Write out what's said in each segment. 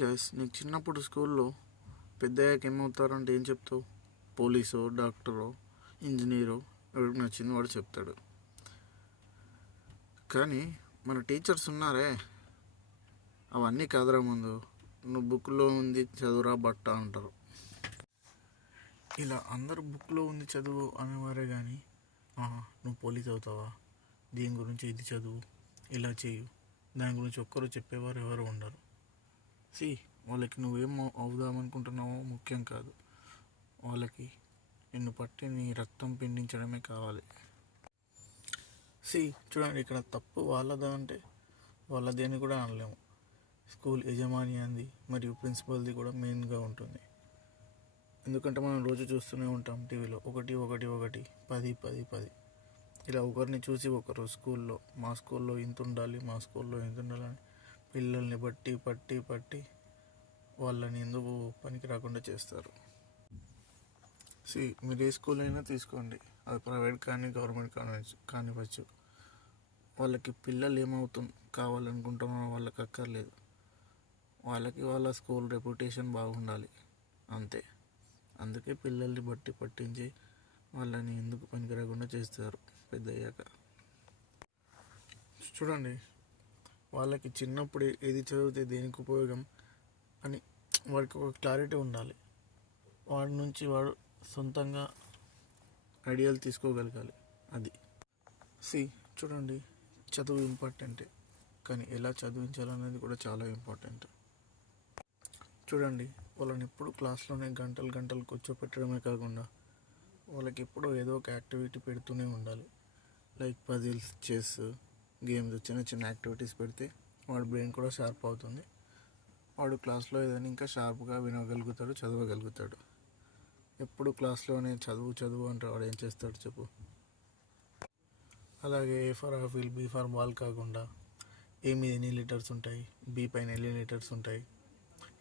Guys, నీకు చిన్నప్పుడు స్కూల్లో పెద్దయ్యాక ఏమవుతారంటే ఏం చెప్తావు? పోలీసో, డాక్టరో, ఇంజనీరో, ఎవరికి నచ్చింది వాడు చెప్తాడు. కానీ మన టీచర్స్ ఉన్నారే, అవన్నీ కాదురా. ముందు నువ్వు బుక్లో ఉంది చదువురా బట్ట అంటారు. ఇలా అందరూ బుక్లో ఉంది చదువు అనేవారే కానీ నువ్వు పోలీస్ అవుతావా, దీని గురించి ఇది చదువు, ఇలా చేయు, దాని గురించి ఒక్కరు చెప్పేవారు ఎవరు ఉండరు. వాళ్ళకి నువ్వేం అవుదామనుకుంటున్నావో ముఖ్యం కాదు, వాళ్ళకి నిన్ను పట్టి నీ రక్తం పిండించడమే కావాలి. చూడండి, ఇక్కడ తప్పు వాళ్ళదా అంటే వాళ్ళది అని కూడా అనలేము. స్కూల్ యజమాని అంది మరియు ప్రిన్సిపల్ది కూడా మెయిన్గా ఉంటుంది. ఎందుకంటే మనం రోజు చూస్తూనే ఉంటాం టీవీలో 1-1-1 10-10-10 ఇలా ఒకరిని చూసి ఒకరు స్కూల్లో మా స్కూల్లో ఇంత ఉండాలి, మా స్కూల్లో ఇంత ఉండాలని పిల్లల్ని పట్టి వాళ్ళని ఎందుకు పనికి రాకుండా చేస్తారు. మీరు ఏ స్కూల్ అయినా తీసుకోండి, అది ప్రైవేట్ కానీ గవర్నమెంట్ కానివ్వచ్చు. వాళ్ళకి పిల్లలు కావాలనుకుంటున్నారో వాళ్ళకి అక్కర్లేదు. వాళ్ళకి వాళ్ళ స్కూల్ రెప్యుటేషన్ బాగుండాలి అంతే. అందుకే పిల్లల్ని పట్టించి వాళ్ళని ఎందుకు పనికి రాకుండా చేస్తారు పెద్ద అయ్యాక. చూడండి, వాళ్ళకి చిన్నప్పుడు ఏది చదివితే దేనికి ఉపయోగం అని వాడికి ఒక క్లారిటీ ఉండాలి. వాడి నుంచి వాడు సొంతంగా ఐడియాలు తీసుకోగలగాలి. అది చూడండి, చదువు ఇంపార్టెంటే, కానీ ఎలా చదివించాలనేది కూడా చాలా ఇంపార్టెంట్. చూడండి, వాళ్ళని ఎప్పుడు క్లాస్లోనే గంటలు కూర్చోపెట్టడమే కాకుండా వాళ్ళకి ఎప్పుడూ ఏదో ఒక యాక్టివిటీ పెడుతూనే ఉండాలి. లైక్ పజిల్స్, చెస్, గేమ్స్, చిన్న యాక్టివిటీస్ పెడితే వాడి బ్రెయిన్ కూడా షార్ప్ అవుతుంది. వాడు క్లాస్లో ఏదైనా ఇంకా షార్ప్గా వినగలుగుతాడు, చదవగలుగుతాడు. ఎప్పుడు క్లాస్లోనే చదువు అంటే వాడు ఏం చేస్తాడు చెప్పు? అలాగే A for apple, B for ball కాకుండా A మీద ఎన్ని లీటర్స్ ఉంటాయి, B పైన ఎన్ని లీటర్స్ ఉంటాయి,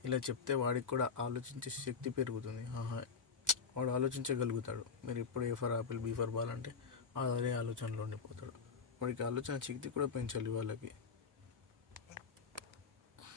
ఇలా చెప్తే వాడికి కూడా ఆలోచించే శక్తి పెరుగుతుంది. వాడు ఆలోచించగలుగుతాడు. మీరు ఎప్పుడు A for apple, B for ball అంటే అదే ఆలోచనలో ఉండిపోతాడు. వాడికి ఆలోచన శక్తి కూడా పెంచాలి వాళ్ళకి.